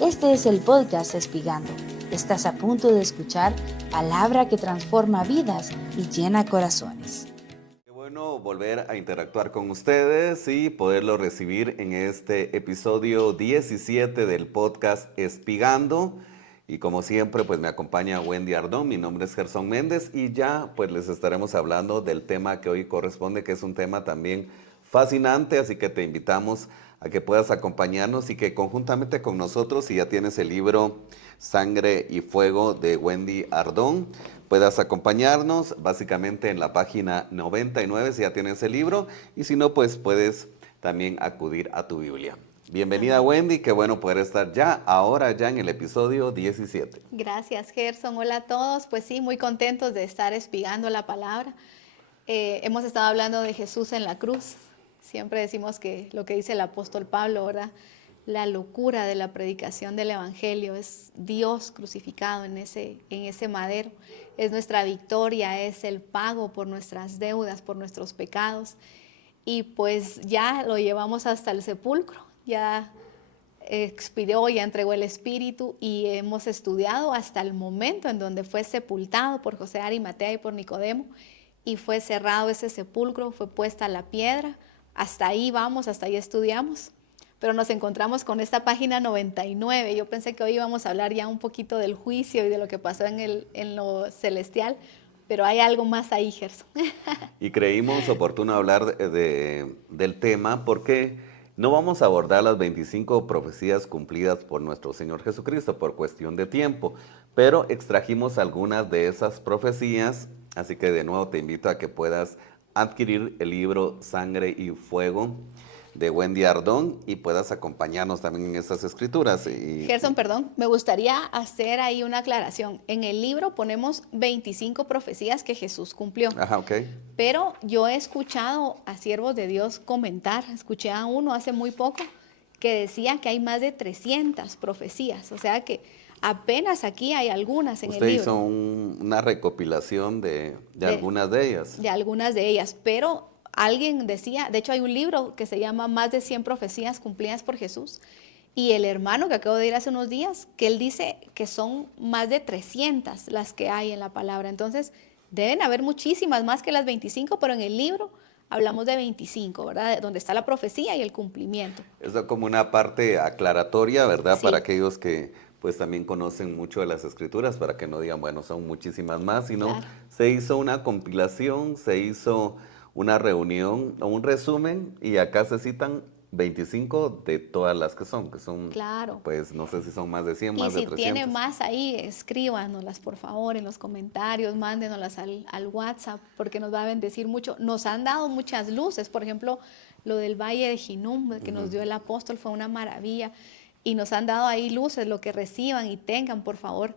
Este es el podcast Espigando. Estás a punto de escuchar palabra que transforma vidas y llena corazones. Qué bueno volver a interactuar con ustedes y poderlo recibir en este episodio 17 del podcast Espigando. Y como siempre, pues me acompaña Wendy Ardón, mi nombre es Gerson Méndez y ya pues les estaremos hablando del tema que hoy corresponde, que es un tema también fascinante, así que te invitamos a que puedas acompañarnos y que conjuntamente con nosotros, si ya tienes el libro Sangre y Fuego de Wendy Ardón, puedas acompañarnos básicamente en la página 99 si ya tienes el libro, y si no, pues puedes también acudir a tu Biblia. Bienvenida, Amén. Wendy, qué bueno poder estar ahora en el episodio 17. Gracias, Gerson. Hola a todos. Pues sí, muy contentos de estar espigando la palabra. Hemos estado hablando de Jesús en la cruz. Siempre decimos que lo que dice el apóstol Pablo, ¿verdad? La locura de la predicación del Evangelio es Dios crucificado en ese madero. Es nuestra victoria, es el pago por nuestras deudas, por nuestros pecados. Y pues ya lo llevamos hasta el sepulcro. Ya expiró, ya entregó el Espíritu y hemos estudiado hasta el momento en donde fue sepultado por José de Arimatea y por Nicodemo y fue cerrado ese sepulcro, fue puesta la piedra. Hasta ahí vamos, hasta ahí estudiamos. Pero nos encontramos con esta página 99. Yo pensé que hoy íbamos a hablar ya un poquito del juicio y de lo que pasó en lo celestial, pero hay algo más ahí, Gerson. Y creímos oportuno hablar del tema porque no vamos a abordar las 25 profecías cumplidas por nuestro Señor Jesucristo por cuestión de tiempo, pero extrajimos algunas de esas profecías, así que de nuevo te invito a que puedas adquirir el libro Sangre y Fuego de Wendy Ardón y puedas acompañarnos también en estas escrituras. Gerson, perdón, me gustaría hacer ahí una aclaración. En el libro ponemos 25 profecías que Jesús cumplió, Ajá, ok. pero yo he escuchado a siervos de Dios comentar, escuché a uno hace muy poco que decía que hay más de 300 profecías, o sea que apenas aquí hay algunas en el Usted hizo libro una recopilación de de, algunas de ellas. de algunas de ellas, pero alguien decía, de hecho hay un libro que se llama Más de 100 profecías cumplidas por Jesús, y el hermano que acabo de ir hace unos días, que él dice que son más de 300 las que hay en la palabra. Entonces, deben haber muchísimas más que las 25, pero en el libro hablamos de 25, ¿verdad? Donde está la profecía y el cumplimiento. Es como una parte aclaratoria, ¿verdad? Para Sí, aquellos que pues también conocen mucho de las escrituras, para que no digan, bueno, son muchísimas más, sino claro. se hizo una compilación, se hizo una reunión o un resumen y acá se citan 25 de todas las que son, Claro. pues no sé si son más de 100, Y más de si tiene 300. más ahí, escríbanoslas por favor en los comentarios, mándenoslas al WhatsApp, porque nos va a bendecir mucho. Nos han dado muchas luces, por ejemplo, lo del Valle de Hinnom que nos dio el apóstol fue una maravilla. Y nos han dado ahí luces, lo que reciban y tengan, por favor,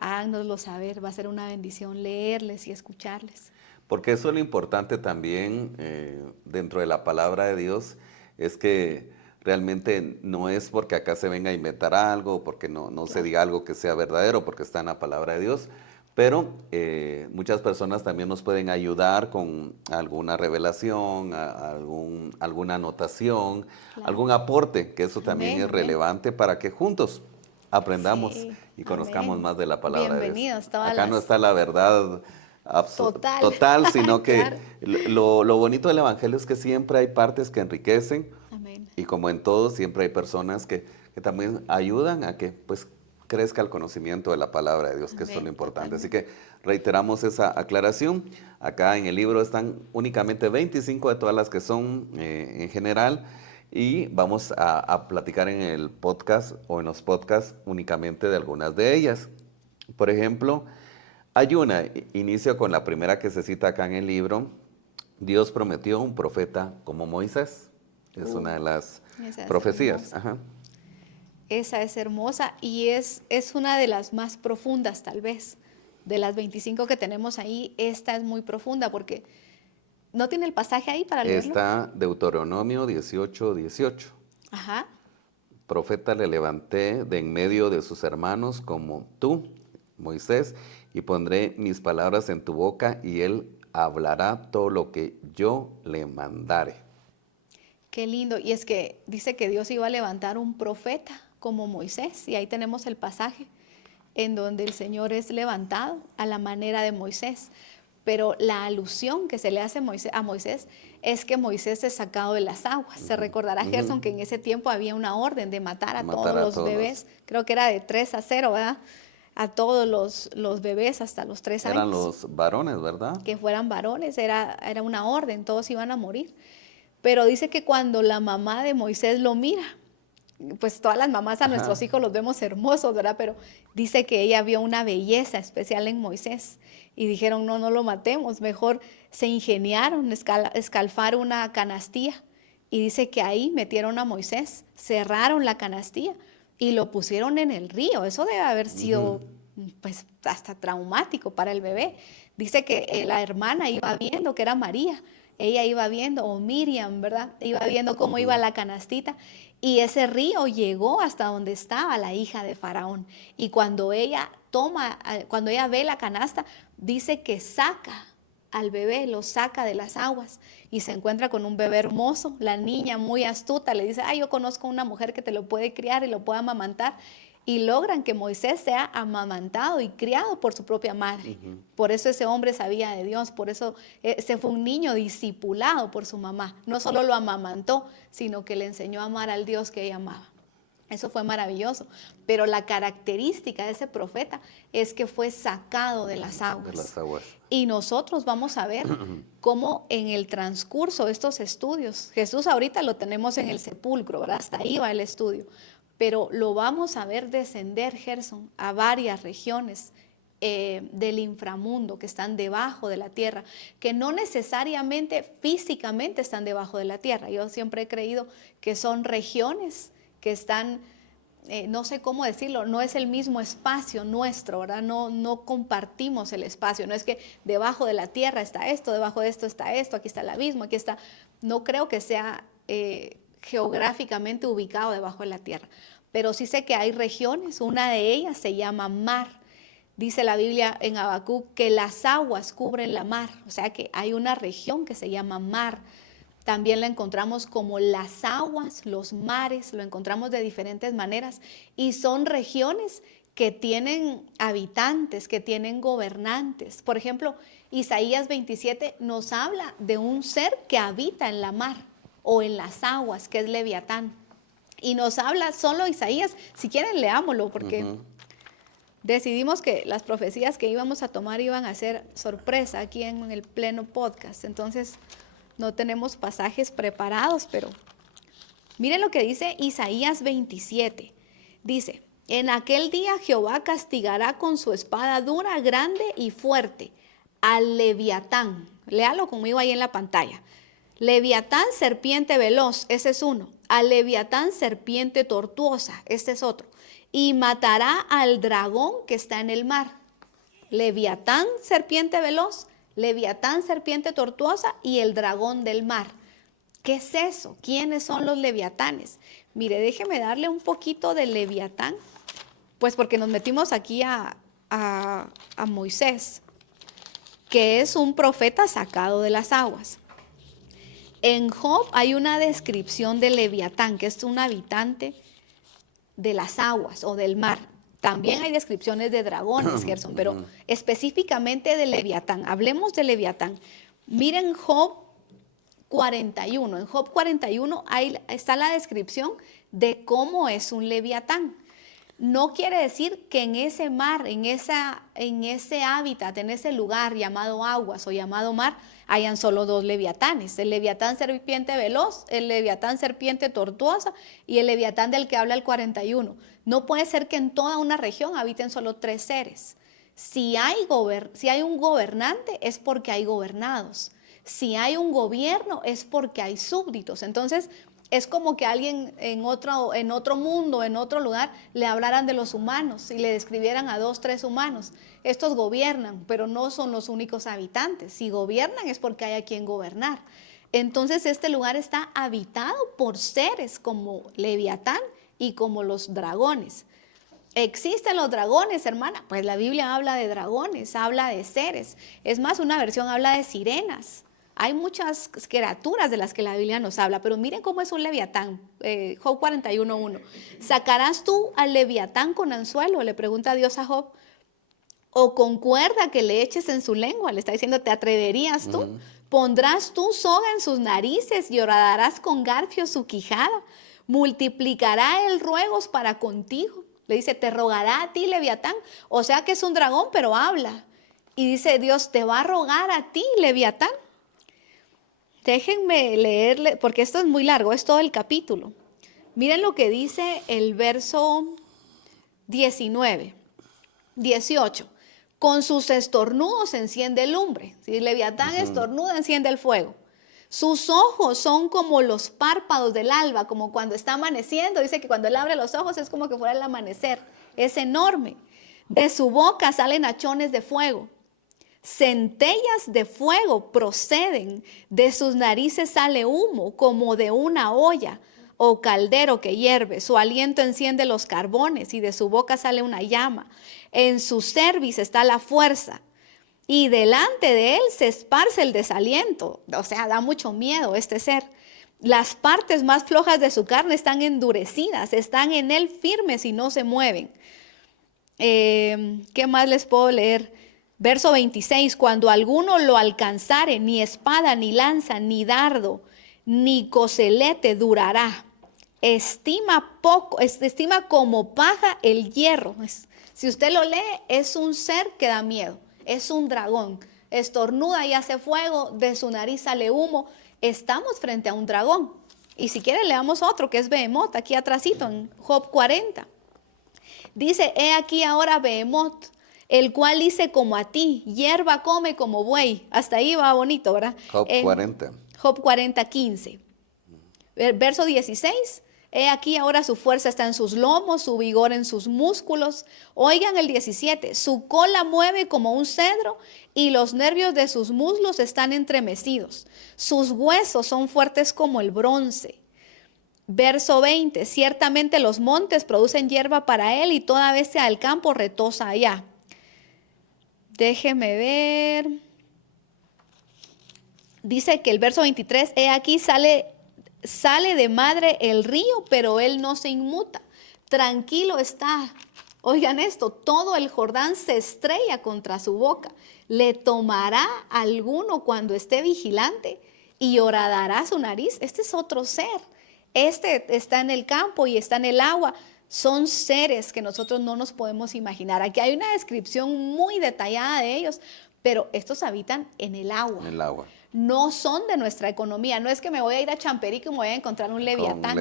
háganoslo saber. Va a ser una bendición leerles y escucharles. Porque eso es lo importante también dentro de la palabra de Dios, es que realmente no es porque acá se venga a inventar algo, porque no se Claro. diga algo que sea verdadero, porque está en la palabra de Dios, pero muchas personas también nos pueden ayudar con alguna revelación, alguna anotación, Claro. algún aporte, que eso también Amén, es amén. relevante para que juntos aprendamos Sí, y conozcamos amén. más de la palabra de Dios. Bienvenidos todas Acá no las... está la verdad Total, total, sino que claro. lo bonito del Evangelio es que siempre hay partes que enriquecen Amén. y como en todo, siempre hay personas que también ayudan a que pues crezca el conocimiento de la palabra de Dios, que eso es lo Amén, importante. Así totalmente. que reiteramos esa aclaración. Acá en el libro están únicamente 25 de todas las que son en general y vamos a platicar en el podcast o en los podcasts únicamente de algunas de ellas. Por ejemplo, hay una, inicio con la primera que se cita acá en el libro. Dios prometió un profeta como Moisés. Es una de las Esa es profecías. hermosa. Ajá. Esa es hermosa y es una de las más profundas, tal vez. De las 25 que tenemos ahí, esta es muy profunda porque ¿no tiene el pasaje ahí para leerlo? Está Deuteronomio 18:18. Ajá. Profeta le levanté de en medio de sus hermanos como tú, Moisés, y pondré mis palabras en tu boca y él hablará todo lo que yo le mandare. Qué lindo. Y es que dice que Dios iba a levantar un profeta como Moisés. Y ahí tenemos el pasaje en donde el Señor es levantado a la manera de Moisés. Pero la alusión que se le hace a Moisés es que Moisés es sacado de las aguas. Se recordará, Gerson, que en ese tiempo había una orden de matar a todos los bebés. Creo que era de 3-0, ¿verdad? A todos los bebés hasta los 3 años. Eran los varones, ¿verdad? Que fueran varones, era una orden, todos iban a morir. Pero dice que cuando la mamá de Moisés lo mira, pues todas las mamás a nuestros hijos los vemos hermosos, ¿verdad? Pero dice que ella vio una belleza especial en Moisés y dijeron, no lo matemos, mejor se ingeniaron escalfar una canastilla y dice que ahí metieron a Moisés, cerraron la canastilla y lo pusieron en el río. Eso debe haber sido pues hasta traumático para el bebé. Dice que la hermana iba viendo, que era María, ella iba viendo, o Miriam, ¿verdad? Iba viendo cómo iba la canastita. Y ese río llegó hasta donde estaba la hija de Faraón. Y cuando ella ve la canasta, dice que saca al bebé, lo saca de las aguas y se encuentra con un bebé hermoso. La niña, muy astuta, le dice, yo conozco una mujer que te lo puede criar y lo puede amamantar. Y logran que Moisés sea amamantado y criado por su propia madre. Por eso ese hombre sabía de Dios, por eso ese fue un niño discipulado por su mamá. No solo lo amamantó, sino que le enseñó a amar al Dios que ella amaba. Eso fue maravilloso. Pero la característica de ese profeta es que fue sacado de las aguas. De las aguas. Y nosotros vamos a ver cómo en el transcurso de estos estudios, Jesús ahorita lo tenemos en el sepulcro, ¿verdad? Hasta ahí va el estudio. Pero lo vamos a ver descender, Gerson, a varias regiones del inframundo que están debajo de la tierra, que no necesariamente físicamente están debajo de la tierra. Yo siempre he creído que son regiones que están, no sé cómo decirlo, no es el mismo espacio nuestro, ¿verdad? No compartimos el espacio, no es que debajo de la tierra está esto, debajo de esto está esto, aquí está el abismo, aquí está, no creo que sea geográficamente ubicado debajo de la tierra, pero sí sé que hay regiones, una de ellas se llama mar. Dice la Biblia en Habacuc que las aguas cubren la mar, o sea que hay una región que se llama mar. También la encontramos como las aguas, los mares, lo encontramos de diferentes maneras y son regiones que tienen habitantes, que tienen gobernantes. Por ejemplo, Isaías 27 nos habla de un ser que habita en la mar o en las aguas, que es Leviatán. Y nos habla solo Isaías, si quieren leámoslo, porque decidimos que las profecías que íbamos a tomar iban a ser sorpresa aquí en el pleno podcast. Entonces no tenemos pasajes preparados, pero miren lo que dice Isaías 27. Dice, en aquel día Jehová castigará con su espada dura, grande y fuerte al Leviatán. Léalo conmigo ahí en la pantalla. Leviatán, serpiente veloz, ese es uno. Al Leviatán, serpiente tortuosa, este es otro. Y matará al dragón que está en el mar. Leviatán, serpiente veloz, Leviatán, serpiente tortuosa y el dragón del mar. ¿Qué es eso? ¿Quiénes son los leviatanes? Mire, déjeme darle un poquito de Leviatán, pues porque nos metimos aquí a Moisés, que es un profeta sacado de las aguas. En Job hay una descripción de Leviatán, que es un habitante de las aguas o del mar. También hay descripciones de dragones, Gerson, pero específicamente de Leviatán. Hablemos de Leviatán. Miren Job 41. En Job 41 ahí está la descripción de cómo es un Leviatán. No quiere decir que en ese mar, en ese hábitat, en ese lugar llamado aguas o llamado mar, hayan solo dos leviatanes, el leviatán serpiente veloz, el leviatán serpiente tortuosa y el leviatán del que habla el 41. No puede ser que en toda una región habiten solo 3 seres. Si hay un gobernante es porque hay gobernados. Si hay un gobierno es porque hay súbditos. Entonces es como que alguien en otro mundo, en otro lugar, le hablaran de los humanos y le describieran a 2, 3 humanos. Estos gobiernan, pero no son los únicos habitantes. Si gobiernan es porque hay a quien gobernar. Entonces este lugar está habitado por seres como Leviatán y como los dragones. ¿Existen los dragones, hermana? Pues la Biblia habla de dragones, habla de seres. Es más, una versión habla de sirenas. Hay muchas criaturas de las que la Biblia nos habla, pero miren cómo es un leviatán. Job 41:1. ¿Sacarás tú al leviatán con anzuelo? Le pregunta Dios a Job. O con cuerda que le eches en su lengua. Le está diciendo, ¿te atreverías tú? Pondrás tú soga en sus narices y horadarás con garfio su quijada. Multiplicará él ruegos para contigo. Le dice, te rogará a ti, Leviatán. O sea que es un dragón, pero habla. Y dice Dios, te va a rogar a ti, Leviatán. Déjenme leerle, porque esto es muy largo, es todo el capítulo. Miren lo que dice el verso 19, 18. Con sus estornudos enciende lumbre. Si Leviatán estornuda, enciende el fuego. Sus ojos son como los párpados del alba, como cuando está amaneciendo. Dice que cuando él abre los ojos es como que fuera el amanecer. Es enorme. De su boca salen hachones de fuego. Centellas de fuego proceden. De sus narices sale humo como de una olla o caldero que hierve. Su aliento enciende los carbones y de su boca sale una llama. En su cerviz está la fuerza y delante de él se esparce el desaliento. O sea, da mucho miedo este ser. Las partes más flojas de su carne están endurecidas, están en él firmes y no se mueven. ¿Qué más les puedo leer? Verso 26, cuando alguno lo alcanzare, ni espada, ni lanza, ni dardo, ni coselete durará. Estima como paja el hierro. Si usted lo lee, es un ser que da miedo. Es un dragón. Estornuda y hace fuego, de su nariz sale humo. Estamos frente a un dragón. Y si quieren leamos otro que es Behemoth, aquí atrásito en Job 40. Dice, he aquí ahora Behemoth, el cual dice como a ti, hierba come como buey. Hasta ahí va bonito, ¿verdad? Job 40. Job 40, 15. Verso 16. He aquí ahora su fuerza está en sus lomos, su vigor en sus músculos. Oigan el 17. Su cola mueve como un cedro y los nervios de sus muslos están entremecidos. Sus huesos son fuertes como el bronce. Verso 20. Ciertamente los montes producen hierba para él y toda bestia del campo retosa allá. Déjeme ver. Dice que el verso 23, he aquí sale de madre el río, pero él no se inmuta. Tranquilo está. Oigan esto, todo el Jordán se estrella contra su boca. Le tomará alguno cuando esté vigilante y horadará su nariz. Este es otro ser. Este está en el campo y está en el agua. Son seres que nosotros no nos podemos imaginar. Aquí hay una descripción muy detallada de ellos, pero estos habitan en el agua. En el agua. No son de nuestra economía. No es que me voy a ir a Champerico y me voy a encontrar un leviatán.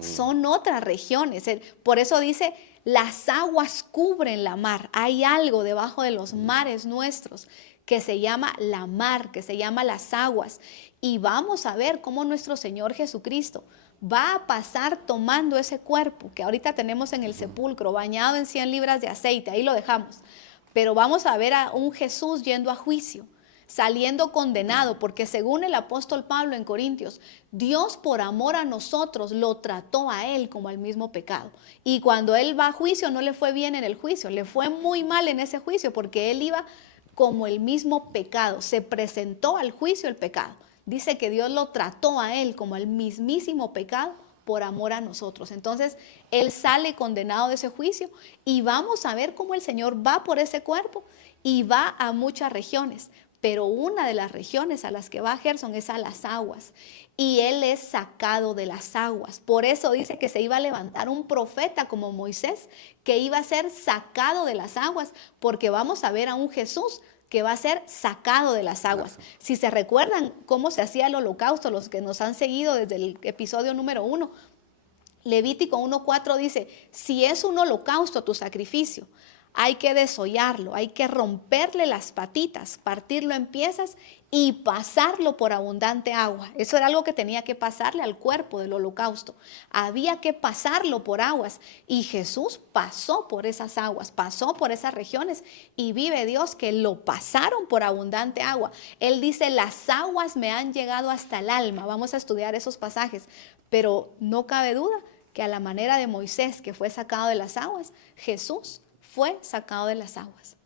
Son otras regiones. Por eso dice, las aguas cubren la mar. Hay algo debajo de los mares nuestros que se llama la mar, que se llama las aguas. Y vamos a ver cómo nuestro Señor Jesucristo va a pasar tomando ese cuerpo que ahorita tenemos en el sepulcro, bañado en 100 libras de aceite. Ahí lo dejamos. Pero vamos a ver a un Jesús yendo a juicio, saliendo condenado, porque según el apóstol Pablo en Corintios, Dios por amor a nosotros lo trató a él como al mismo pecado. Y cuando él va a juicio no le fue bien en el juicio, le fue muy mal en ese juicio porque él iba como el mismo pecado, se presentó al juicio el pecado. Dice que Dios lo trató a él como el mismísimo pecado por amor a nosotros. Entonces, él sale condenado de ese juicio y vamos a ver cómo el Señor va por ese cuerpo y va a muchas regiones. Pero una de las regiones a las que va Gerson es a las aguas. Y él es sacado de las aguas. Por eso dice que se iba a levantar un profeta como Moisés, que iba a ser sacado de las aguas, porque vamos a ver a un Jesús que va a ser sacado de las aguas. Si se recuerdan cómo se hacía el holocausto, los que nos han seguido desde el episodio número 1, Levítico 1:4 dice, si es un holocausto tu sacrificio, hay que desollarlo, hay que romperle las patitas, partirlo en piezas y pasarlo por abundante agua. Eso era algo que tenía que pasarle al cuerpo del holocausto. Había que pasarlo por aguas y Jesús pasó por esas aguas, pasó por esas regiones y vive Dios que lo pasaron por abundante agua. Él dice, las aguas me han llegado hasta el alma. Vamos a estudiar esos pasajes, pero no cabe duda que a la manera de Moisés que fue sacado de las aguas, Jesús fue sacado de las aguas.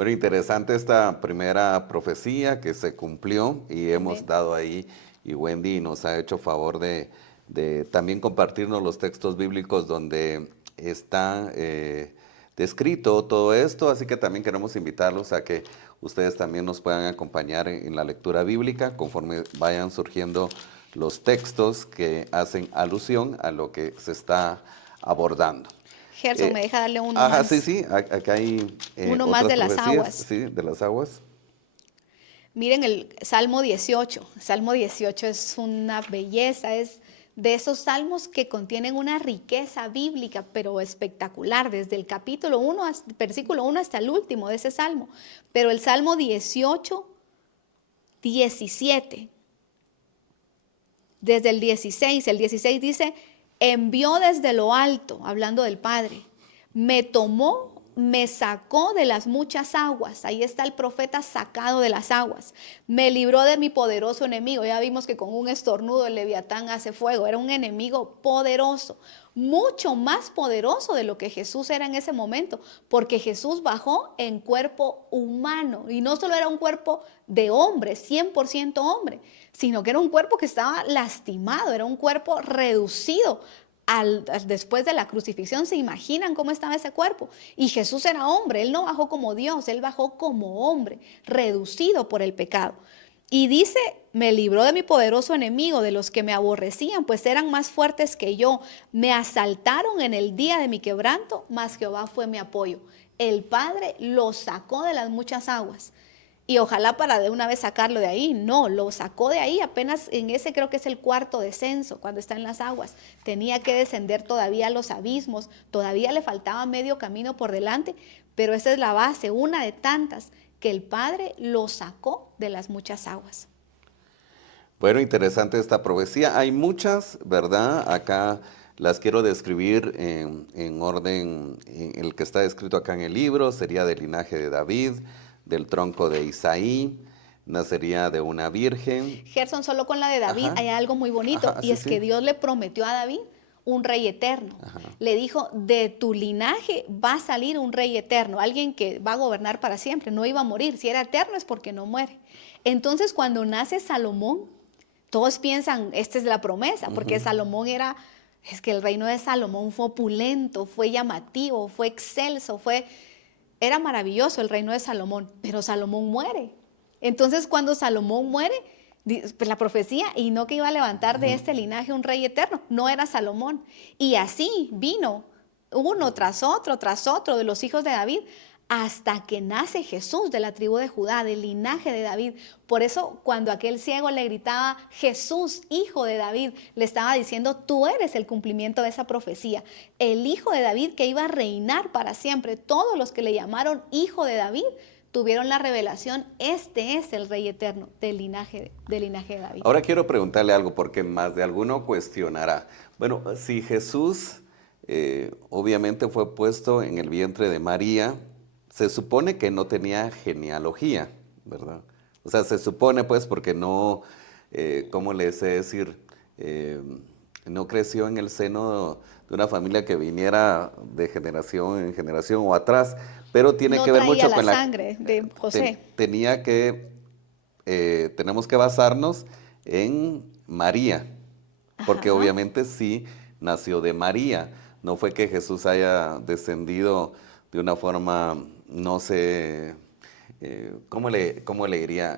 Bueno, interesante esta primera profecía que se cumplió y hemos Amén. dado ahí, y Wendy nos ha hecho favor de también compartirnos los textos bíblicos donde está descrito todo esto, así que también queremos invitarlos a que ustedes también nos puedan acompañar en la lectura bíblica conforme vayan surgiendo los textos que hacen alusión a lo que se está abordando. Gerson, ¿me deja darle Ajá, sí, sí, acá hay uno más otras de las profecías, aguas? sí, de las aguas. Miren el Salmo 18. Salmo 18 es una belleza, es de esos salmos que contienen una riqueza bíblica, pero espectacular, desde el capítulo 1, versículo 1 hasta el último de ese salmo. Pero el Salmo 18, 17, desde el 16 dice, envió desde lo alto, hablando del Padre, me tomó, me sacó de las muchas aguas. Ahí está el profeta sacado de las aguas. Me libró de mi poderoso enemigo. Ya vimos que con un estornudo el Leviatán hace fuego. Era un enemigo poderoso, mucho más poderoso de lo que Jesús era en ese momento, porque Jesús bajó en cuerpo humano. Y no solo era un cuerpo de hombre, 100% hombre, sino que era un cuerpo que estaba lastimado, era un cuerpo reducido. Después de la crucifixión, ¿se imaginan cómo estaba ese cuerpo? Y Jesús era hombre, él no bajó como Dios, él bajó como hombre, reducido por el pecado. Y dice, me libró de mi poderoso enemigo, de los que me aborrecían, pues eran más fuertes que yo. Me asaltaron en el día de mi quebranto, mas Jehová fue mi apoyo. El Padre lo sacó de las muchas aguas. Y ojalá para de una vez sacarlo de ahí. No, lo sacó de ahí apenas en ese, creo que es el cuarto descenso, cuando está en las aguas. Tenía que descender todavía a los abismos, todavía le faltaba medio camino por delante, pero esa es la base, una de tantas, que el Padre lo sacó de las muchas aguas. Bueno, interesante esta profecía. Hay muchas, ¿verdad? Acá las quiero describir en orden, en el que está escrito acá en el libro. Sería del linaje de David, del tronco de Isaí, nacería de una virgen. Gerson, solo con la de David Ajá, hay algo muy bonito, ajá, y sí, es que sí. Dios le prometió a David un rey eterno. Ajá. Le dijo, de tu linaje va a salir un rey eterno, alguien que va a gobernar para siempre, no iba a morir. Si era eterno es porque no muere. Entonces, cuando nace Salomón, todos piensan, esta es la promesa, porque Salomón es que el reino de Salomón fue opulento, fue llamativo, fue excelso, era maravilloso el reino de Salomón, pero Salomón muere. Entonces, cuando Salomón muere, pues la profecía, y no que iba a levantar de este linaje un rey eterno, no era Salomón. Y así vino uno tras otro de los hijos de David, hasta que nace Jesús de la tribu de Judá, del linaje de David. Por eso cuando aquel ciego le gritaba, Jesús, hijo de David, le estaba diciendo, tú eres el cumplimiento de esa profecía. El hijo de David que iba a reinar para siempre. Todos los que le llamaron hijo de David tuvieron la revelación, este es el rey eterno del linaje de David. Ahora quiero preguntarle algo, porque más de alguno cuestionará. Bueno, si Jesús obviamente fue puesto en el vientre de María, se supone que no tenía genealogía, ¿verdad? O sea, se supone pues porque no, ¿cómo le sé decir? No creció en el seno de una familia que viniera de generación en generación o atrás, pero tiene No que ver traía mucho la con sangre de José. tenemos que basarnos en María, porque Ajá. obviamente sí nació de María. No fue que Jesús haya descendido de una forma, no sé, ¿cómo le diría?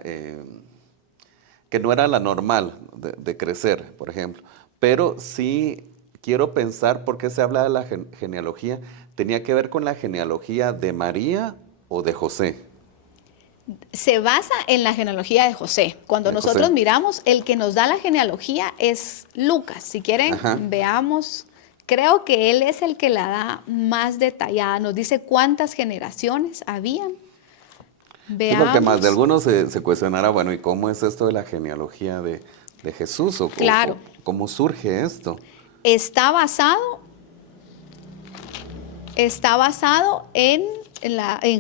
Que no era la normal de crecer, por ejemplo. Pero sí quiero pensar por qué se habla de la genealogía. ¿Tenía que ver con la genealogía de María o de José? Se basa en la genealogía de José. Cuando De José. nosotros miramos, el que nos da la genealogía es Lucas. Si quieren, Ajá. veamos. Creo que él es el que la da más detallada. Nos dice cuántas generaciones habían. Sí, porque más de Veamos. algunos se cuestionará, bueno, ¿y cómo es esto de la genealogía de Jesús? Claro, ¿Cómo surge esto? está basado, está basado en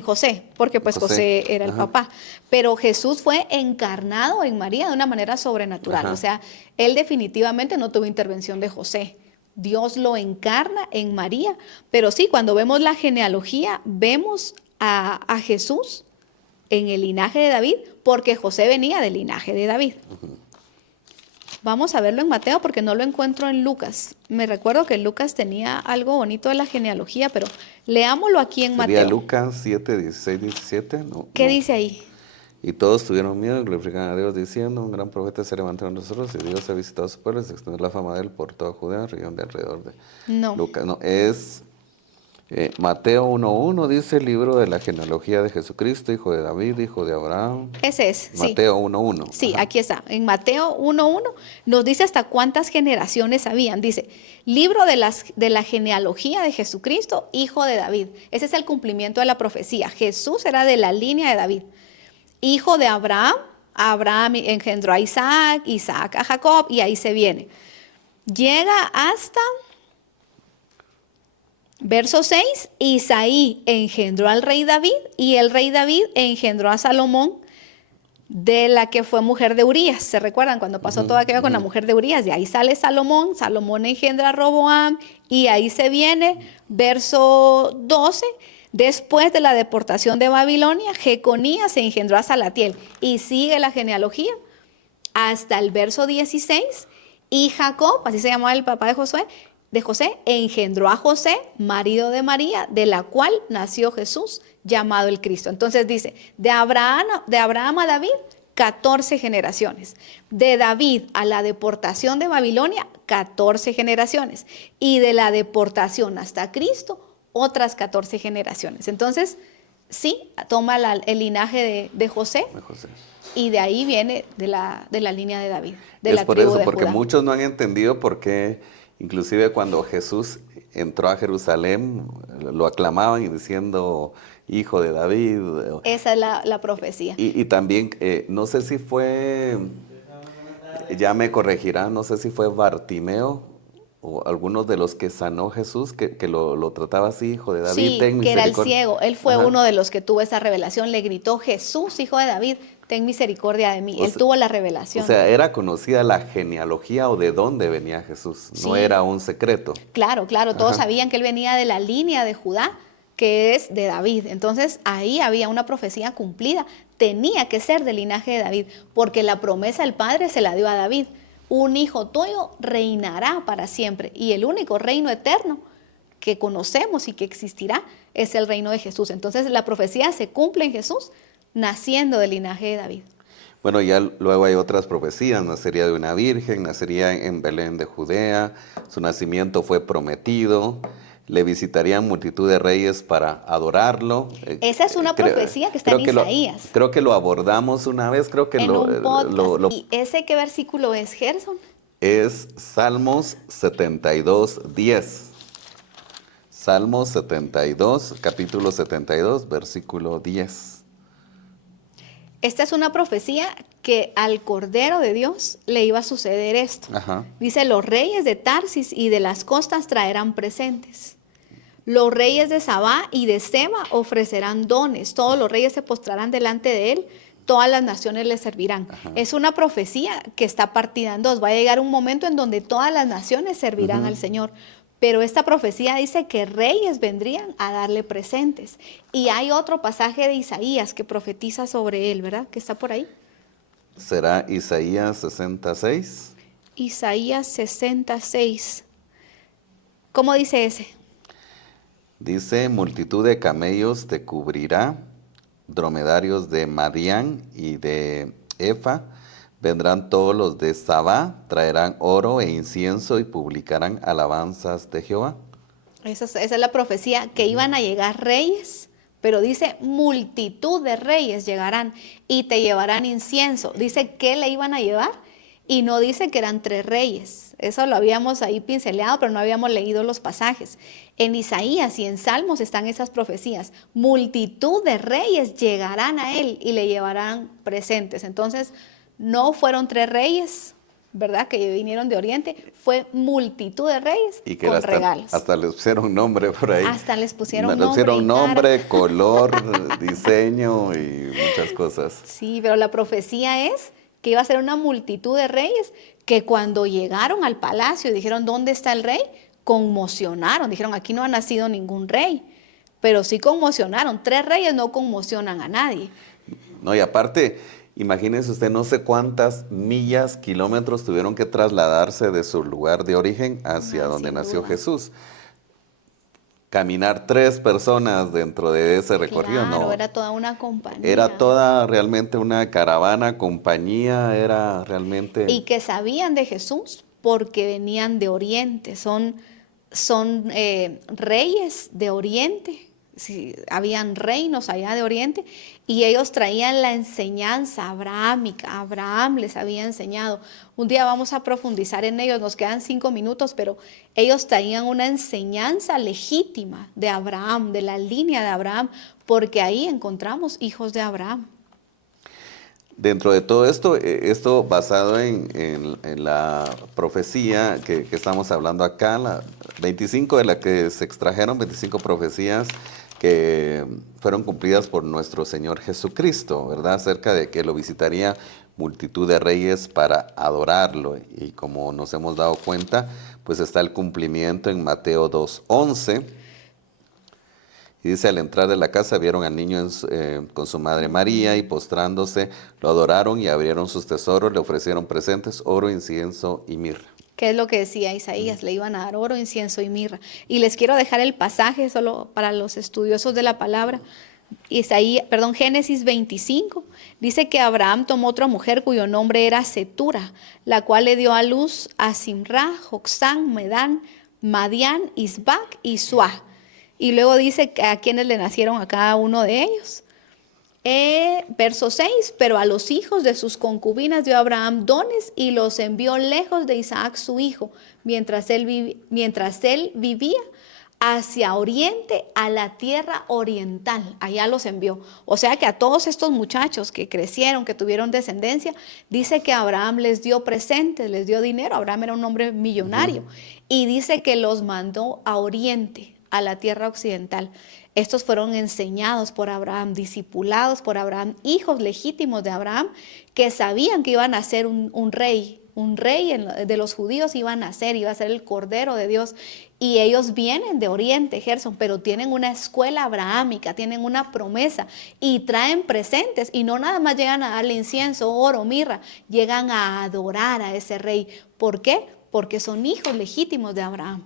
José, porque pues José. José era el Ajá. papá. Pero Jesús fue encarnado en María de una manera sobrenatural. Ajá. O sea, él definitivamente no tuvo intervención de José. Dios lo encarna en María. Pero sí, cuando vemos la genealogía, vemos a Jesús en el linaje de David porque José venía del linaje de David. Vamos a verlo en Mateo porque no lo encuentro en Lucas. Me recuerdo que Lucas tenía algo bonito de la genealogía, pero leámoslo aquí en Sería Mateo. Lucas 7, 16, 17. No, ¿Qué no. dice ahí? Y todos tuvieron miedo y glorificaban a Dios diciendo, un gran profeta se levantó entre nosotros y Dios ha visitado a su pueblo y se extendió la fama de él por toda Judea, región de alrededor de No. Lucas. No, es Mateo 1.1, dice el libro de la genealogía de Jesucristo, hijo de David, hijo de Abraham. Ese es, sí. Mateo 1.1. Sí, Ajá. aquí está. En Mateo 1.1 nos dice hasta cuántas generaciones habían. Dice, libro de la genealogía de Jesucristo, hijo de David. Ese es el cumplimiento de la profecía. Jesús era de la línea de David. Hijo de Abraham, Abraham engendró a Isaac, Isaac a Jacob, y ahí se viene. Llega hasta verso 6, Isaí engendró al rey David, y el rey David engendró a Salomón, de la que fue mujer de Urías. ¿Se recuerdan cuando pasó todo aquello con la mujer de Urías? De ahí sale Salomón, Salomón engendra a Roboam, y ahí se viene, verso 12, después de la deportación de Babilonia, Jeconías engendró a Salatiel, y sigue la genealogía hasta el verso 16, y Jacob, así se llamaba el papá de José, engendró a José, marido de María, de la cual nació Jesús, llamado el Cristo. Entonces dice, de Abraham a David, 14 generaciones. De David a la deportación de Babilonia, 14 generaciones. Y de la deportación hasta Cristo, otras 14 generaciones. Entonces, sí, toma el linaje de José, y de ahí viene de la línea de David, de la por tribu eso, de porque Judá. muchos no han entendido por qué, inclusive cuando Jesús entró a Jerusalén, lo aclamaban y diciendo, hijo de David. Esa es la profecía. Y también, no sé si fue, ya me corregirá, no sé si fue Bartimeo o algunos de los que sanó Jesús, que lo trataba así, hijo de David, Sí, ten que era el misericordia. ciego. Él fue Ajá. uno de los que tuvo esa revelación. Le gritó, Jesús, hijo de David, ten misericordia de mí. O Él sea- tuvo la revelación. O sea, era conocida la genealogía o de dónde venía Jesús, no Sí. era un secreto. Claro, todos Ajá. sabían que él venía de la línea de Judá, que es de David. Entonces ahí había una profecía cumplida. Tenía que ser del linaje de David, porque la promesa del Padre se la dio a David. Un hijo tuyo reinará para siempre. Y el único reino eterno que conocemos y que existirá es el reino de Jesús. Entonces la profecía se cumple en Jesús, naciendo del linaje de David. Bueno, ya luego hay otras profecías, nacería de una virgen, nacería en Belén de Judea, su nacimiento fue prometido, le visitarían multitud de reyes para adorarlo. Esa es una profecía que está en Isaías. Creo que lo abordamos una vez, creo que En un podcast. ¿Y ese qué versículo es, Gerson? es Salmos 72:10. Salmos 72, capítulo 72, versículo 10. Esta es una profecía que al Cordero de Dios le iba a suceder esto. Ajá. Dice, los reyes de Tarsis y de las costas traerán presentes. Los reyes de Sabá y de Seba ofrecerán dones. Todos los reyes se postrarán delante de él. Todas las naciones le servirán. Ajá. Es una profecía que está partida en dos. Va a llegar un momento en donde todas las naciones servirán al Señor. Pero esta profecía dice que reyes vendrían a darle presentes. Y hay otro pasaje de Isaías que profetiza sobre él, ¿verdad? Que está por ahí. ¿Será Isaías 66? Isaías 66. ¿Cómo dice ese? Dice, multitud de camellos te cubrirá, dromedarios de Madián y de Efa, vendrán todos los de Sabá, traerán oro e incienso y publicarán alabanzas de Jehová. Esa es la profecía, que iban a llegar reyes, pero dice multitud de reyes llegarán y te llevarán incienso. Dice que le iban a llevar y no dice que eran 3 reyes. Eso lo habíamos ahí pinceleado, pero no habíamos leído los pasajes. En Isaías y en Salmos están esas profecías. Multitud de reyes llegarán a él y le llevarán presentes. Entonces, no fueron 3 reyes, ¿verdad? Que vinieron de Oriente. Fue multitud de reyes Y que con regalos. hasta les pusieron nombre por ahí. Hasta les pusieron Les nombre. pusieron y cara. nombre, color, diseño y muchas cosas. Sí, pero la profecía es que iba a ser una multitud de reyes que cuando llegaron al palacio y dijeron, ¿dónde está el rey? Conmocionaron. Dijeron, aquí no ha nacido ningún rey. Pero sí conmocionaron. 3 reyes no conmocionan a nadie. No, y aparte, imagínense usted, no sé cuántas millas, kilómetros tuvieron que trasladarse de su lugar de origen hacia donde Sin nació duda. Jesús. Caminar 3 personas dentro de ese recorrido, Claro, no. era toda una Era compañía. toda realmente una caravana, compañía, era realmente... Y que sabían de Jesús porque venían de Oriente, son reyes de Oriente, sí, habían reinos allá de Oriente y ellos traían la enseñanza abrahámica, Abraham les había enseñado. Un día vamos a profundizar en ellos, nos quedan 5 minutos, pero ellos traían una enseñanza legítima de Abraham, de la línea de Abraham, porque ahí encontramos hijos de Abraham. Dentro de todo esto, esto basado en la profecía que estamos hablando acá, la 25 de la que se extrajeron, 25 profecías que fueron cumplidas por nuestro Señor Jesucristo, ¿verdad? Acerca de que lo visitaría multitud de reyes para adorarlo. Y como nos hemos dado cuenta, pues está el cumplimiento en Mateo 2:11. Y dice, al entrar de la casa vieron al niño con su madre María y postrándose lo adoraron y abrieron sus tesoros, le ofrecieron presentes, oro, incienso y mirra. ¿Qué es lo que decía Isaías? Le iban a dar oro, incienso y mirra. Y les quiero dejar el pasaje solo para los estudiosos de la palabra. Génesis 25 dice que Abraham tomó otra mujer cuyo nombre era Setura, la cual le dio a luz a Simra, Joxán, Medán, Madián, Isbac y Suá. Y luego dice a quienes le nacieron a cada uno de ellos. Verso 6, pero a los hijos de sus concubinas dio Abraham dones y los envió lejos de Isaac su hijo, mientras él vivía hacia oriente, a la tierra oriental, allá los envió. O sea que a todos estos muchachos que crecieron, que tuvieron descendencia, dice que Abraham les dio presentes, les dio dinero. Abraham era un hombre millonario. Y dice que los mandó a oriente, a la tierra occidental. Estos fueron enseñados por Abraham, discipulados por Abraham, hijos legítimos de Abraham, que sabían que iban a ser un rey de los judíos iba a nacer, iba a ser el Cordero de Dios. Y ellos vienen de Oriente, Gerson, pero tienen una escuela abrahámica, tienen una promesa y traen presentes. Y no nada más llegan a darle incienso, oro, mirra, llegan a adorar a ese rey. ¿Por qué? Porque son hijos legítimos de Abraham.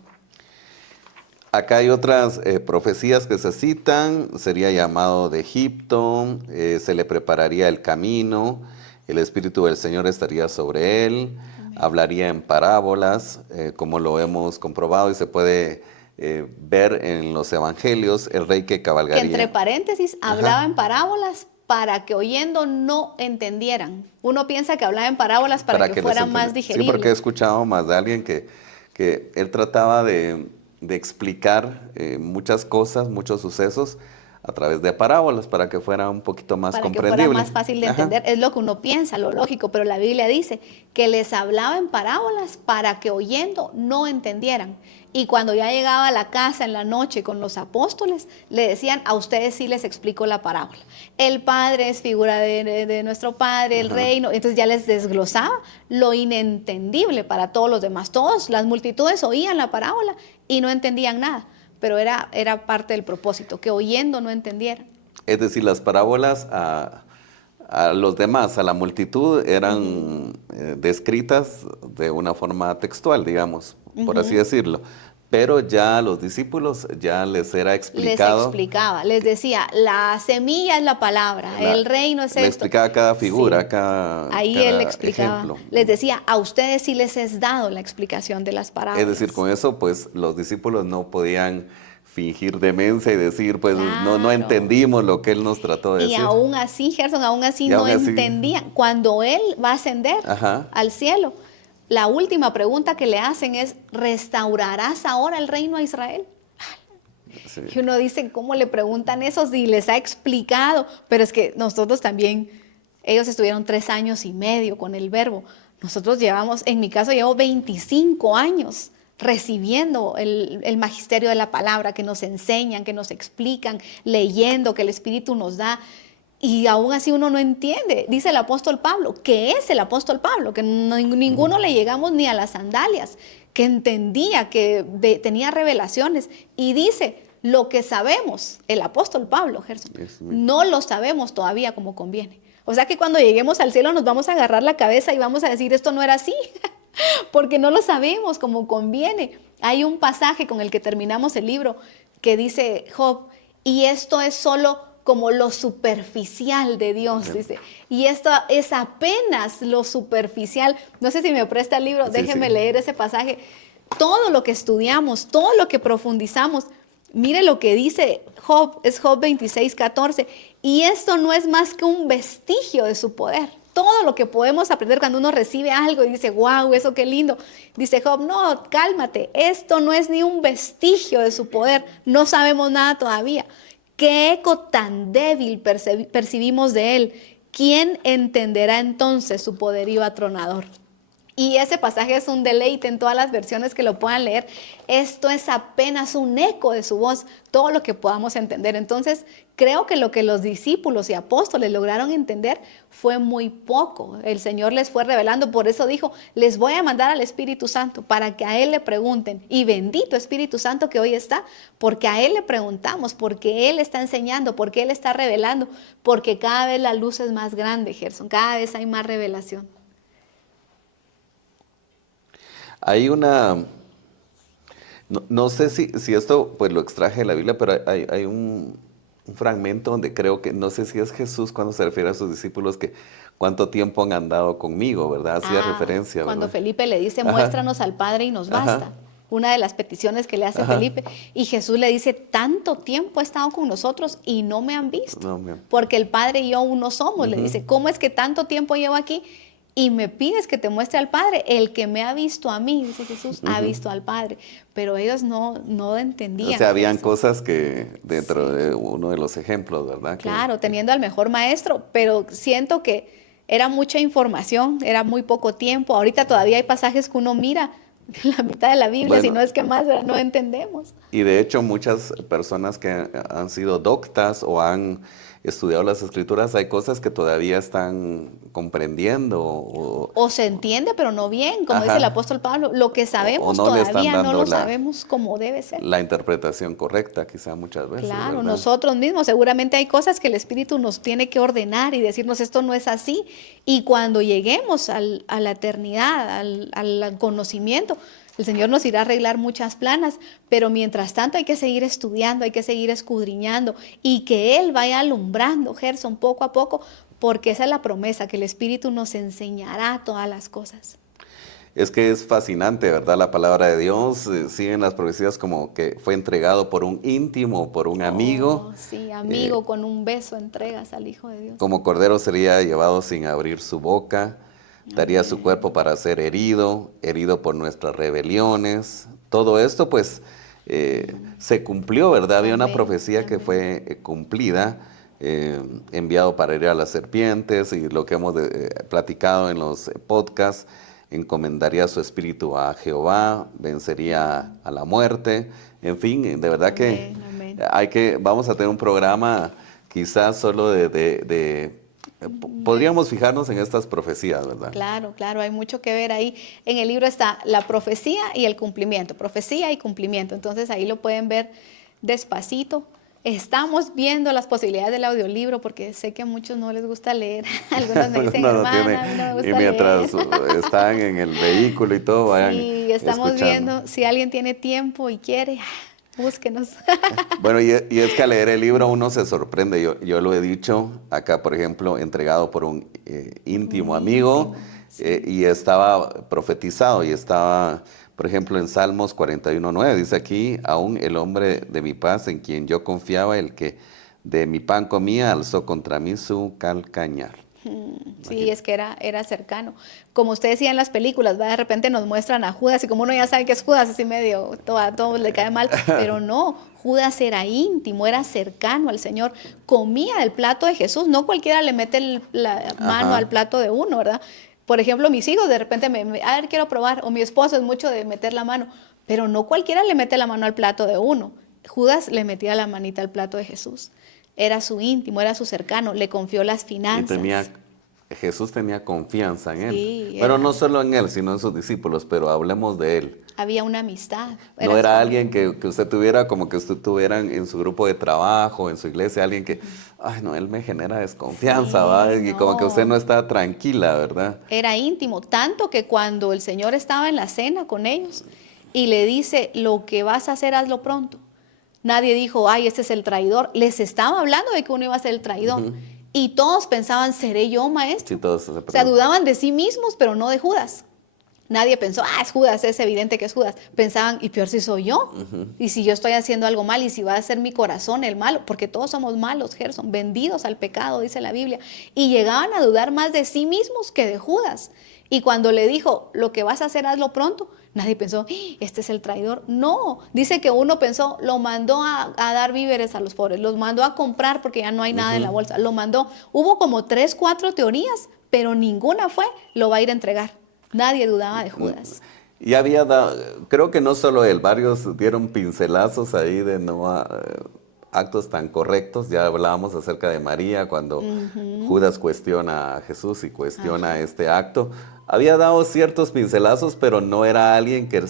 Acá hay otras profecías que se citan, sería llamado de Egipto, se le prepararía el camino, el Espíritu del Señor estaría sobre él, hablaría en parábolas, como lo hemos comprobado y se puede ver en los evangelios, el rey que cabalgaría. Que entre paréntesis, hablaba en parábolas para que oyendo no entendieran. Uno piensa que hablaba en parábolas para que fuera más digerible. Sí, porque he escuchado más de alguien que él trataba de explicar muchas cosas, muchos sucesos a través de parábolas para que fuera un poquito más comprendible. Para que fuera más fácil de entender. Es lo que uno piensa, lo lógico, pero la Biblia dice que les hablaba en parábolas para que oyendo no entendieran. Y cuando ya llegaba a la casa en la noche con los apóstoles, le decían, a ustedes sí les explico la parábola. El Padre es figura de nuestro Padre, el reino. Entonces ya les desglosaba lo inentendible para todos los demás. Todos, las multitudes oían la parábola y no entendían nada. Pero era parte del propósito, que oyendo no entendieran. Es decir, las parábolas a los demás, a la multitud, eran descritas de una forma textual, digamos, por así decirlo. Pero ya a los discípulos ya les era explicado. Les explicaba, les decía, la semilla es la palabra, el reino es esto. Le explicaba cada figura, sí. Ahí cada él explicaba, ejemplo. Les decía, a ustedes sí les es dado la explicación de las parábolas. Es decir, con eso pues los discípulos no podían fingir demencia y decir, pues claro, no entendimos lo que él nos trató de decir. Y aún así, Gerson, no entendían. Cuando él va a ascender al cielo, la última pregunta que le hacen es, ¿restaurarás ahora el reino a Israel? Sí. Y uno dice, ¿cómo le preguntan eso si les ha explicado? Pero es que nosotros también, ellos estuvieron 3 años y medio con el verbo. Nosotros llevamos, en mi caso llevo 25 años recibiendo el magisterio de la palabra, que nos enseñan, que nos explican, leyendo, que el Espíritu nos da. Y aún así uno no entiende. Dice el apóstol Pablo, que es el apóstol Pablo, que ninguno le llegamos ni a las sandalias, que entendía, que tenía revelaciones. Y dice, lo que sabemos, el apóstol Pablo, Gerson, no lo sabemos todavía como conviene. O sea que cuando lleguemos al cielo nos vamos a agarrar la cabeza y vamos a decir, esto no era así, porque no lo sabemos como conviene. Hay un pasaje con el que terminamos el libro que dice Job, y esto es solo como lo superficial de Dios, dice. Y esto es apenas lo superficial. No sé si me presta el libro, déjeme leer ese pasaje. Todo lo que estudiamos, todo lo que profundizamos, mire lo que dice Job, es Job 26:14. Y esto no es más que un vestigio de su poder. Todo lo que podemos aprender cuando uno recibe algo y dice, wow, eso qué lindo. Dice Job, no, cálmate, esto no es ni un vestigio de su poder. No sabemos nada todavía. ¿Qué eco tan débil percibimos de él? ¿Quién entenderá entonces su poderío atronador? Y ese pasaje es un deleite en todas las versiones que lo puedan leer. Esto es apenas un eco de su voz, todo lo que podamos entender. Entonces, creo que lo que los discípulos y apóstoles lograron entender fue muy poco. El Señor les fue revelando, por eso dijo, les voy a mandar al Espíritu Santo para que a Él le pregunten. Y bendito Espíritu Santo que hoy está, porque a Él le preguntamos, porque Él está enseñando, porque Él está revelando, porque cada vez la luz es más grande, Gerson, cada vez hay más revelación. Hay una, no sé si esto pues lo extraje de la Biblia, pero hay un fragmento donde creo que, no sé si es Jesús cuando se refiere a sus discípulos, que cuánto tiempo han andado conmigo, ¿verdad? Hacía referencia, ¿verdad? Cuando Felipe le dice, muéstranos al Padre y nos basta. Una de las peticiones que le hace Felipe. Y Jesús le dice, tanto tiempo he estado con nosotros y no me han visto. Porque el Padre y yo uno somos. Le dice, ¿cómo es que tanto tiempo llevo aquí? Y me pides que te muestre al Padre. El que me ha visto a mí, dice Jesús, ha visto al Padre. Pero ellos no entendían. O sea, habían cosas que dentro de uno de los ejemplos, ¿verdad? Claro, teniendo al mejor maestro, pero siento que era mucha información, era muy poco tiempo. Ahorita todavía hay pasajes que uno mira la mitad de la Biblia, si no es que más, no entendemos. Y de hecho muchas personas que han sido doctas o han estudiado las Escrituras, hay cosas que todavía están comprendiendo. O se entiende, pero no bien, como dice el apóstol Pablo. Lo que sabemos todavía no lo sabemos como debe ser. La interpretación correcta, quizá muchas veces. Claro, ¿verdad? Nosotros mismos, seguramente hay cosas que el Espíritu nos tiene que ordenar y decirnos esto no es así. Y cuando lleguemos a la eternidad, al conocimiento, el Señor nos irá a arreglar muchas planas, pero mientras tanto hay que seguir estudiando, hay que seguir escudriñando y que Él vaya alumbrando, Gerson, poco a poco, porque esa es la promesa, que el Espíritu nos enseñará todas las cosas. Es que es fascinante, ¿verdad? La palabra de Dios, siguen las profecías como que fue entregado por un íntimo, por un amigo. Sí, amigo, con un beso entregas al Hijo de Dios. Como cordero sería llevado sin abrir su boca. Daría su cuerpo para ser herido por nuestras rebeliones. Todo esto pues se cumplió, ¿verdad? Había una profecía que fue cumplida, enviado para herir a las serpientes, y lo que hemos platicado en los podcasts, encomendaría su espíritu a Jehová, vencería a la muerte. En fin, de verdad que vamos a tener un programa quizás solo podríamos fijarnos en estas profecías, ¿verdad? Claro, claro, hay mucho que ver ahí. En el libro está la profecía y el cumplimiento, profecía y cumplimiento. Entonces ahí lo pueden ver despacito. Estamos viendo las posibilidades del audiolibro porque sé que a muchos no les gusta leer. Algunos me dicen, hermana, a mí no me gusta leer. Y mientras están en el vehículo y todo, vayan Sí, estamos escuchando. viendo, si alguien tiene tiempo y quiere, búsquenos. Bueno, y es que al leer el libro uno se sorprende. Yo lo he dicho acá, por ejemplo, entregado por un íntimo amigo, y estaba profetizado, y estaba, por ejemplo, en Salmos 41:9, dice aquí, aún el hombre de mi paz, en quien yo confiaba, el que de mi pan comía, alzó contra mí su calcañar. Sí, es que era cercano. Como usted decía en las películas, de repente nos muestran a Judas y como uno ya sabe que es Judas, así medio, a todos le cae mal, pero no, Judas era íntimo, era cercano al Señor, comía del plato de Jesús, no cualquiera le mete la mano al plato de uno, ¿verdad? Por ejemplo, mis hijos de repente a ver, quiero probar, o mi esposo es mucho de meter la mano, pero no cualquiera le mete la mano al plato de uno. Judas le metía la manita al plato de Jesús. Era su íntimo, era su cercano, le confió las finanzas. Jesús tenía confianza en él. Sí, pero no solo en él, sino en sus discípulos, pero hablemos de él. Había una amistad. No era alguien que usted tuviera, como que usted tuviera en su grupo de trabajo, en su iglesia, alguien que, ay, no, él me genera desconfianza, Sí, ¿va? Y como que usted no. no está tranquila, ¿verdad? Era íntimo, tanto que cuando el Señor estaba en la cena con ellos y le dice, lo que vas a hacer, hazlo pronto. Nadie dijo, ay, este es el traidor. Les estaba hablando de que uno iba a ser el traidor. Ujú. Y todos pensaban, ¿seré yo, maestro? Sí, todos se O sea, preguntan. dudaban de sí mismos, pero no de Judas. Nadie pensó, es Judas, es evidente que es Judas. Pensaban, y peor si soy yo. Y si yo estoy haciendo algo mal, y si va a ser mi corazón el malo, porque todos somos malos, Gerson, vendidos al pecado, dice la Biblia. Y llegaban a dudar más de sí mismos que de Judas. Y cuando le dijo, lo que vas a hacer, hazlo pronto, nadie pensó, este es el traidor. No, dice que uno pensó, lo mandó a dar víveres a los pobres, los mandó a comprar porque ya no hay nada en la bolsa, lo mandó. Hubo como 3, 4 teorías, pero ninguna fue, lo va a ir a entregar. Nadie dudaba de Judas. Y había dado, creo que no solo él, varios dieron pincelazos ahí de actos tan correctos. Ya hablábamos acerca de María cuando Judas cuestiona a Jesús y cuestiona este acto. Había dado ciertos pincelazos, pero no era alguien que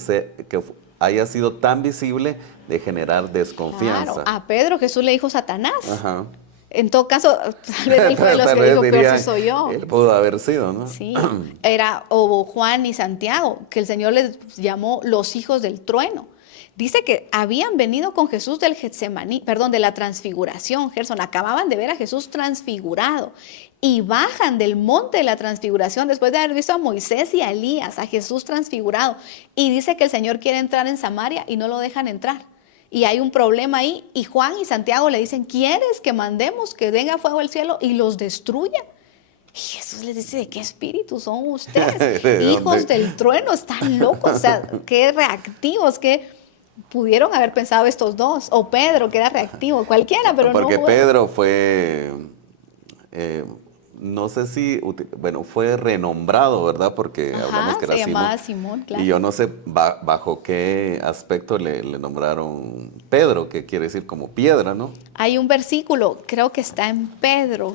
haya sido tan visible de generar desconfianza. Claro, a Pedro Jesús le dijo Satanás. Ajá. En todo caso, tal vez él fue de los Tal que vez dijo, peor dirían, si soy yo. él pudo haber sido, ¿no? Sí, o Juan y Santiago, que el Señor les llamó los hijos del trueno. Dice que habían venido con Jesús del Getsemaní, perdón, de la transfiguración, Gerson, acababan de ver a Jesús transfigurado y bajan del monte de la transfiguración después de haber visto a Moisés y a Elías, a Jesús transfigurado, y dice que el Señor quiere entrar en Samaria y no lo dejan entrar. Y hay un problema ahí, y Juan y Santiago le dicen, ¿quieres que mandemos que venga fuego del cielo y los destruya? Y Jesús les dice, ¿de qué espíritu son ustedes? Hijos del trueno, están locos, o sea, qué reactivos, qué pudieron haber pensado estos dos, o Pedro, que era reactivo, cualquiera, pero porque no. Pedro fue, no sé si, bueno, fue renombrado, ¿verdad? Porque hablamos que era se Simón. llamaba Simón, claro. Y yo no sé bajo qué aspecto le nombraron Pedro, que quiere decir como piedra, ¿no? Hay un versículo, creo que está en Pedro,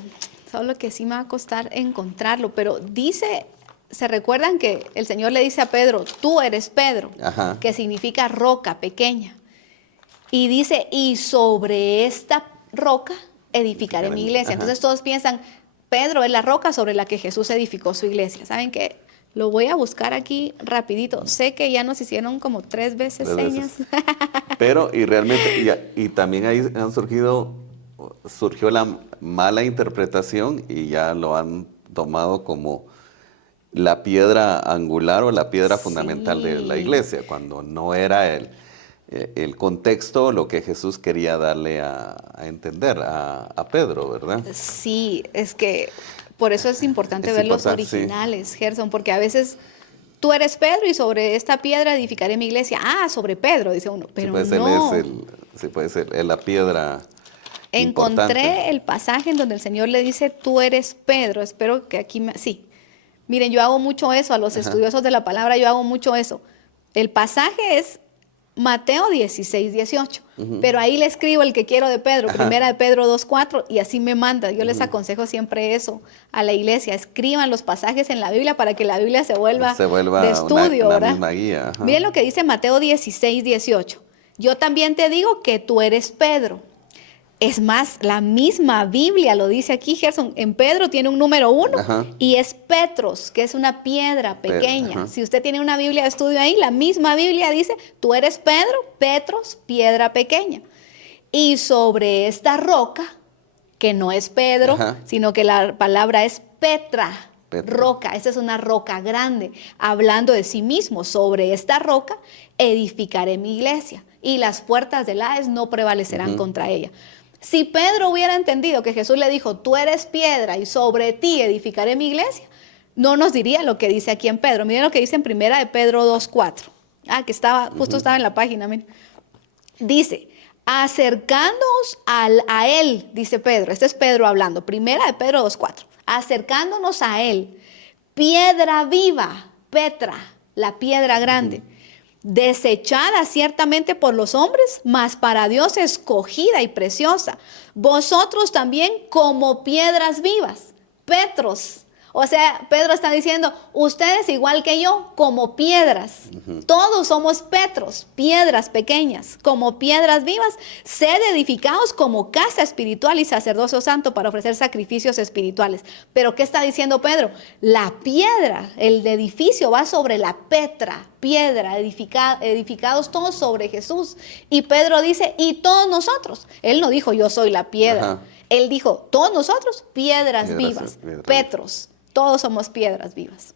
solo que sí me va a costar encontrarlo, pero dice, ¿se recuerdan que el Señor le dice a Pedro, tú eres Pedro? Ajá. Que significa roca pequeña. Y dice, y sobre esta roca edificaré mi iglesia. Ajá. Entonces todos piensan, Pedro es la roca sobre la que Jesús edificó su iglesia. ¿Saben qué? Lo voy a buscar aquí rapidito. Sé que ya nos hicieron como 3 veces señas. Pero, y realmente, y también ahí surgió la mala interpretación y ya lo han tomado como la piedra angular o la piedra fundamental de la iglesia, cuando no era el contexto lo que Jesús quería darle a entender a Pedro, ¿verdad? Sí, es que por eso es importante Es ver importante, los originales, Gerson, porque a veces tú eres Pedro y sobre esta piedra edificaré mi iglesia. Sobre Pedro, dice uno, pero pues no. Sí, puede ser, es la piedra Encontré importante. el pasaje en donde el Señor le dice, tú eres Pedro. Espero que aquí, sí. Miren, yo hago mucho eso, a los estudiosos de la palabra yo hago mucho eso. El pasaje es Mateo 16, 18, pero ahí le escribo el que quiero de Pedro, primera de Pedro 2, 4, y así me manda. Yo les aconsejo siempre eso a la iglesia, escriban los pasajes en la Biblia para que la Biblia se vuelva de estudio, una ¿verdad? misma guía. Ajá. Miren lo que dice Mateo 16, 18. Yo también te digo que tú eres Pedro. Es más, la misma Biblia lo dice aquí, Gerson. En Pedro tiene un número 1 y es Petros, que es una piedra pequeña. Si usted tiene una Biblia de estudio ahí, la misma Biblia dice, tú eres Pedro, Petros, piedra pequeña. Y sobre esta roca, que no es Pedro, sino que la palabra es Petra, roca. Esta es una roca grande, hablando de sí mismo. Sobre esta roca edificaré mi iglesia y las puertas del Hades no prevalecerán contra ella. Si Pedro hubiera entendido que Jesús le dijo, tú eres piedra y sobre ti edificaré mi iglesia, no nos diría lo que dice aquí en Pedro. Miren lo que dice en primera de Pedro 2:4. Que justo estaba en la página. Miren. Dice, acercándonos a él, dice Pedro. Este es Pedro hablando. Primera de Pedro 2:4. Acercándonos a él, piedra viva, Petra, la piedra grande. Desechada ciertamente por los hombres, mas para Dios escogida y preciosa. Vosotros también como piedras vivas, Petros, O sea, Pedro está diciendo, ustedes igual que yo, como piedras, todos somos petros, piedras pequeñas, como piedras vivas, sed edificados como casa espiritual y sacerdocio santo para ofrecer sacrificios espirituales. Pero ¿qué está diciendo Pedro? La piedra, el edificio va sobre la petra, piedra, edificados todos sobre Jesús. Y Pedro dice, y todos nosotros. Él no dijo, yo soy la piedra. Ajá. Él dijo, todos nosotros, piedras vivas, petros. Todos somos piedras vivas.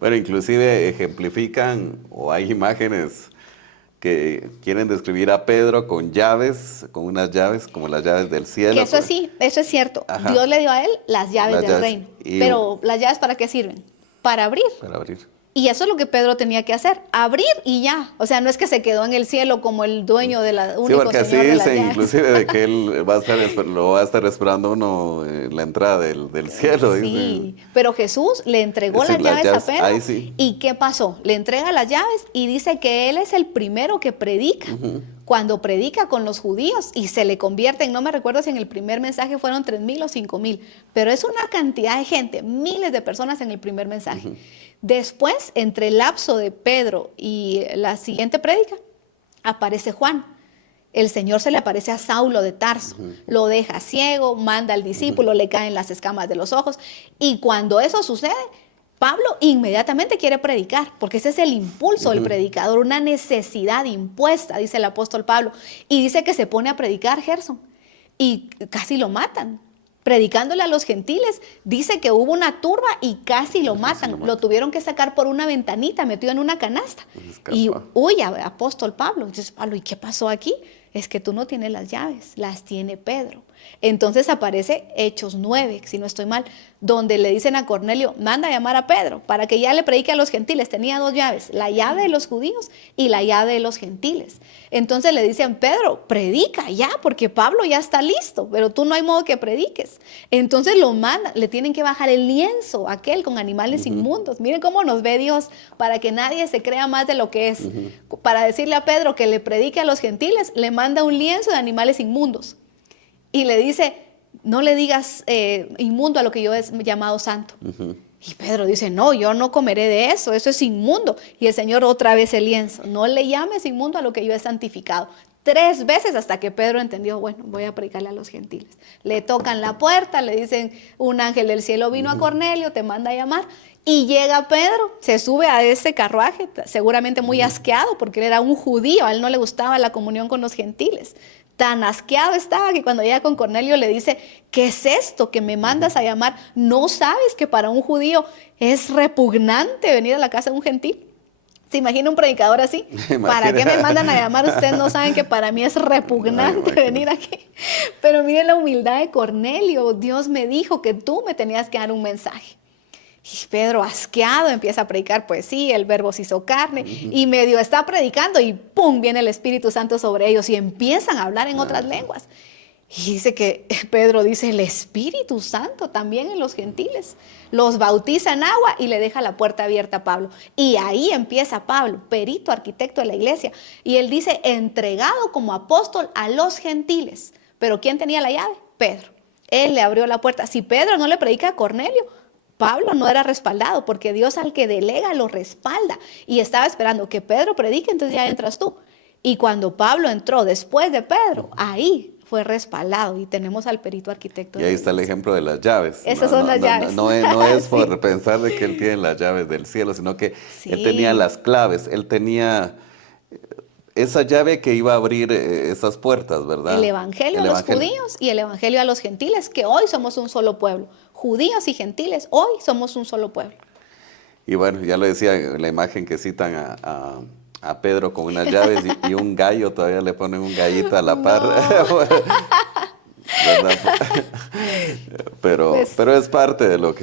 Bueno, inclusive ejemplifican o hay imágenes que quieren describir a Pedro con llaves, con unas llaves como las llaves del cielo. Que eso sí, eso es cierto. Ajá. Dios le dio a él las llaves del reino. Y Pero ¿las llaves para qué sirven? Para abrir. para abrir. Y eso es lo que Pedro tenía que hacer, abrir y ya. O sea, no es que se quedó en el cielo como el dueño de la único Sí, porque así señor de las dicen, llaves. inclusive, de que él va a estar, lo va a estar esperando uno en la entrada del cielo. Sí, dicen. pero Jesús le entregó Sí, las llaves a Pedro. ahí sí. ¿Y qué pasó? Le entrega las llaves y dice que él es el primero que predica. Cuando predica con los judíos y se le convierten, no me recuerdo si en el primer mensaje fueron 3,000 o 5,000, pero es una cantidad de gente, miles de personas en el primer mensaje. Después, entre el lapso de Pedro y la siguiente prédica, aparece Juan. El Señor se le aparece a Saulo de Tarso, lo deja ciego, manda al discípulo, le caen las escamas de los ojos, y cuando eso sucede, Pablo inmediatamente quiere predicar, porque ese es el impulso del predicador, una necesidad impuesta, dice el apóstol Pablo, y dice que se pone a predicar, Gerson, y casi lo matan. Predicándole a los gentiles, dice que hubo una turba y casi lo matan. Lo tuvieron que sacar por una ventanita, metido en una canasta. Y huye, apóstol Pablo. Entonces, Pablo, ¿y qué pasó aquí? Es que tú no tienes las llaves, las tiene Pedro. Entonces aparece Hechos 9, si no estoy mal, donde le dicen a Cornelio, manda a llamar a Pedro para que ya le predique a los gentiles. Tenía 2 llaves, la llave de los judíos y la llave de los gentiles. Entonces le dicen, Pedro, predica ya, porque Pablo ya está listo, pero tú no hay modo que prediques. Entonces lo manda, le tienen que bajar el lienzo, aquel con animales inmundos. Miren cómo nos ve Dios, para que nadie se crea más de lo que es. Para decirle a Pedro que le predique a los gentiles, le manda un lienzo de animales inmundos. Y le dice, no le digas inmundo a lo que yo he llamado santo. Y Pedro dice, no, yo no comeré de eso, eso es inmundo. Y el Señor otra vez el lienzo, no le llames inmundo a lo que yo he santificado. 3 veces hasta que Pedro entendió, bueno, voy a predicarle a los gentiles. Le tocan la puerta, le dicen, un ángel del cielo vino a Cornelio, te manda a llamar. Y llega Pedro, se sube a ese carruaje, seguramente muy asqueado, porque él era un judío, a él no le gustaba la comunión con los gentiles. Tan asqueado estaba que cuando llega con Cornelio le dice, ¿qué es esto que me mandas a llamar? ¿No sabes que para un judío es repugnante venir a la casa de un gentil? ¿Se imagina un predicador así? ¿Para qué me mandan a llamar? Ustedes no saben que para mí es repugnante venir aquí. Pero miren la humildad de Cornelio. Dios me dijo que tú me tenías que dar un mensaje. Y Pedro, asqueado, empieza a predicar, pues sí, el verbo se hizo carne, y medio está predicando y ¡pum! Viene el Espíritu Santo sobre ellos y empiezan a hablar en otras lenguas. Y dice que Pedro dice, el Espíritu Santo también en los gentiles. Los bautiza en agua y le deja la puerta abierta a Pablo. Y ahí empieza Pablo, perito, arquitecto de la iglesia. Y él dice, entregado como apóstol a los gentiles. Pero ¿quién tenía la llave? Pedro. Él le abrió la puerta. Si Pedro no le predica a Cornelio, Pablo no era respaldado, porque Dios al que delega lo respalda. Y estaba esperando que Pedro predique, entonces ya entras tú. Y cuando Pablo entró después de Pedro, ahí fue respaldado y tenemos al perito arquitecto. Y ahí está el ejemplo de las llaves. Esas son las llaves. No es Sí. por pensar de que él tiene las llaves del cielo, sino que Sí. él tenía las claves, él tenía esa llave que iba a abrir esas puertas, ¿verdad? El evangelio a los judíos y el evangelio a los gentiles, que hoy somos un solo pueblo. Judíos y gentiles, hoy somos un solo pueblo. Y bueno, ya lo decía, la imagen que citan a Pedro con unas llaves y un gallo, todavía le ponen un gallito a la par. ¿Verdad? Pero es parte de lo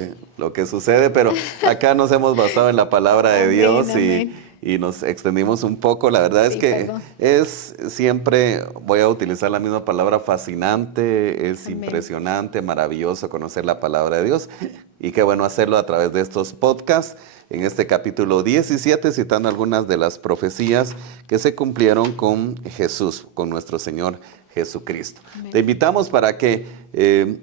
que sucede, pero acá nos hemos basado en la palabra de Dios y nos extendimos un poco. La verdad es que es siempre, voy a utilizar la misma palabra, fascinante, es impresionante, maravilloso conocer la palabra de Dios, y qué bueno hacerlo a través de estos podcasts. En este capítulo 17, citando algunas de las profecías que se cumplieron con Jesús, con nuestro Señor Jesucristo. Amén. Te invitamos para que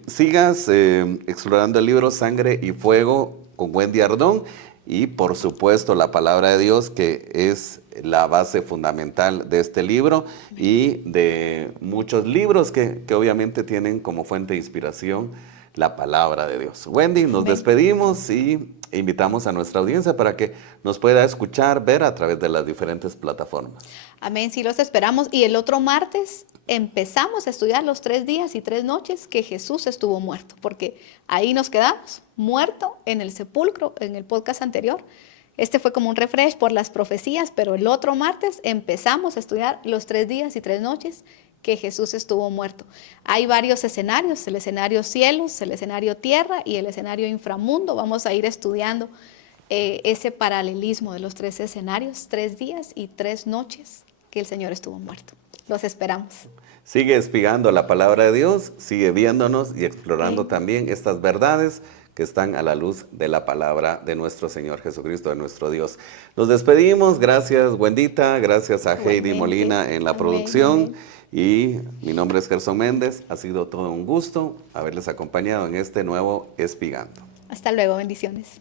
sigas explorando el libro Sangre y Fuego con Wendy Ardón y por supuesto la palabra de Dios, que es la base fundamental de este libro y de muchos libros que obviamente tienen como fuente de inspiración la palabra de Dios. Wendy, nos Amén. despedimos y invitamos a nuestra audiencia para que nos pueda escuchar, ver a través de las diferentes plataformas. Amén, sí los esperamos. Y el otro martes empezamos a estudiar los 3 días y 3 noches que Jesús estuvo muerto, porque ahí nos quedamos, muerto en el sepulcro, en el podcast anterior. Este fue como un refresh por las profecías, pero el otro martes empezamos a estudiar los 3 días y 3 noches que Jesús estuvo muerto. Hay varios escenarios, el escenario cielos, el escenario tierra y el escenario inframundo. Vamos a ir estudiando ese paralelismo de los 3 escenarios, 3 días y 3 noches que el Señor estuvo muerto. Los esperamos. Sigue espigando la palabra de Dios, sigue viéndonos y explorando también estas verdades que están a la luz de la palabra de nuestro Señor Jesucristo, de nuestro Dios. Nos despedimos, gracias Wendita, gracias a Heidi Molina en la producción y mi nombre es Gerson Méndez. Ha sido todo un gusto haberles acompañado en este nuevo Espigando. Hasta luego, bendiciones.